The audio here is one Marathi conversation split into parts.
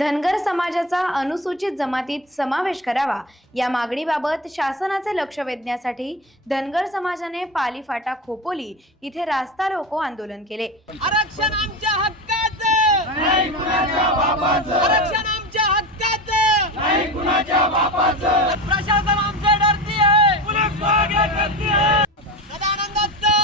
धनगर समाजाचा अनुसूचित जमातीत समावेश करावा या मागणीबाबत शासनाचे लक्ष वेधण्यासाठी धनगर समाजाने पाली फाटा खोपोली इथे रास्ता रोको आंदोलन केले। आरक्षण आमच्या हक्काचं नाही कुणाच्या बापाचं, आरक्षण आमच्या हक्काचं नाही कुणाच्या बापाचं, प्रशासन आमचे डरती है, पुलिस मागे करती है, सदानंदाचा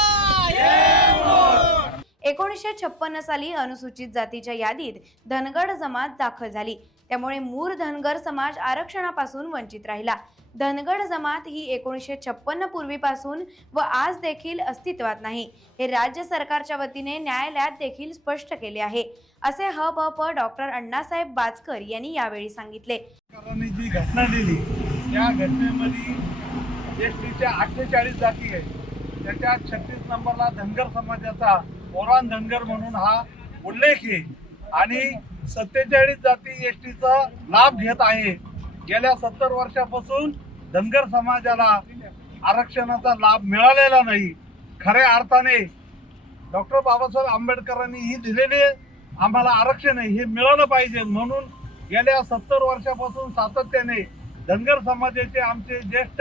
1956 साली अनुसूचित जातीच्या यादीत धनगर जमात दाखल झाली। त्यामुळे मूर धनगर समाज आरक्षणापासून वंचित राहिला। धनगर जमात ही 1956 पूर्वीपासून व आज देखील अस्तित्वात नाही, हे राज्य सरकारच्या वतीने न्यायालयात देखील स्पष्ट केले आहे, असे हबप डॉक्टर अण्णासाहेब बाचकर यांनी यावेळी सांगितले। जी घटना दिली त्या घटनेमध्ये एसटीच्या 48 जाती आहे, त्याच्यात 36 नंबरला धनगर समाजाचा ओरान धनगर म्हणून हा उल्लेख आहे आणि 47 जाती एसटीचा लाभ घेत आहे। गेल्या 70 वर्षापासून धनगर समाजाला आरक्षणाचा लाभ मिळालेला नाही। खऱ्या अर्थाने डॉक्टर बाबासाहेब आंबेडकरांनी ही दिलेले आम्हाला आरक्षण आहे हे मिळालं पाहिजे, म्हणून गेल्या 70 वर्षापासून सातत्याने धनगर समाजाचे आमचे ज्येष्ठ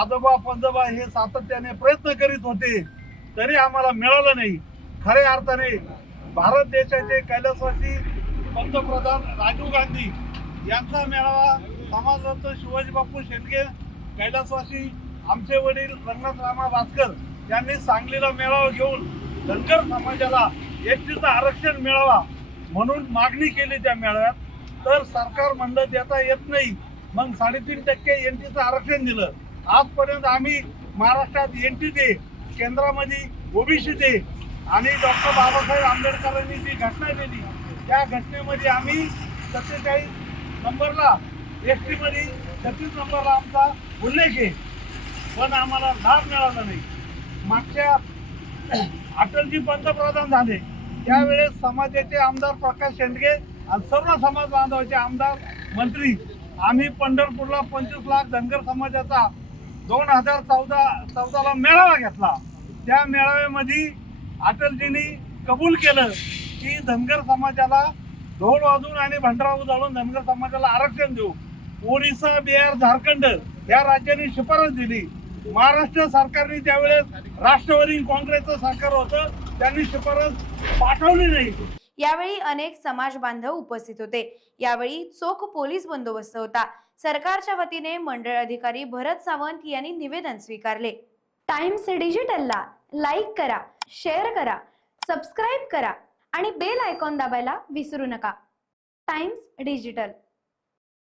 आजोबा पंजोबा हे सातत्याने प्रयत्न करीत होते, तरी आम्हाला मिळालं नाही। खऱ्या अर्थाने भारत देशाचे कैलासवासी पंतप्रधान राजीव गांधी यांचा मेळावा समाजरत्न शिवाजी बापू शेंडगे कैलासवासी आमचे वडील रंगनाथरामा बाचकर यांनी सांगलीला मेळावा घेऊन धनगर समाजाला एसटीचं आरक्षण मिळावा म्हणून मागणी केली त्या मेळाव्यात, तर सरकार म्हणलं देता येत नाही, मग 3.5% एनटीचं आरक्षण दिलं। आजपर्यंत आम्ही महाराष्ट्रात एनटी दे, केंद्रामध्ये ओबीसी दे आणि डॉक्टर बाबासाहेब आंबेडकरांनी जी घटना दिली त्या घटनेमध्ये आम्ही 47 नंबरला एसटी मध्ये 36 नंबरला आमचा उल्लेख आहे, पण आम्हाला लाभ मिळाला नाही। मागच्या अटलजी पंतप्रधान झाले त्यावेळेस समाजाचे आमदार प्रकाश शेंडगे आणि सर्व समाज बांधवाचे आमदार मंत्री आम्ही पंढरपूरला 25 लाख धनगर समाजाचा 2014ला मेळावा घेतला। त्या मेळाव्यामध्ये अटलजींनी कबूल केलं की धनगर समाजाला ढोल वाजवून आणि भंडारा उधळून धनगर समाजाला आरक्षण देऊ। ओरिसा, बिहार, झारखंड या राज्यांनी शिफारस दिली। महाराष्ट्र सरकारने त्यावेळेस राष्ट्रवादी काँग्रेसचं सरकार होतं, त्यांनी शिफारस पाठवली नाही। यावेळी अनेक समाज बांधव उपस्थित होते। यावेळी चोख पोलीस बंदोबस्त होता। सरकारच्या वतीने मंडळ अधिकारी भरत सावंत यांनी निवेदन स्वीकारले। टाइम्स डिजिटलला लाईक करा, शेअर करा, सबस्क्राइब करा आणि बेल आयकॉन दाबायला विसरू नका। Times digital.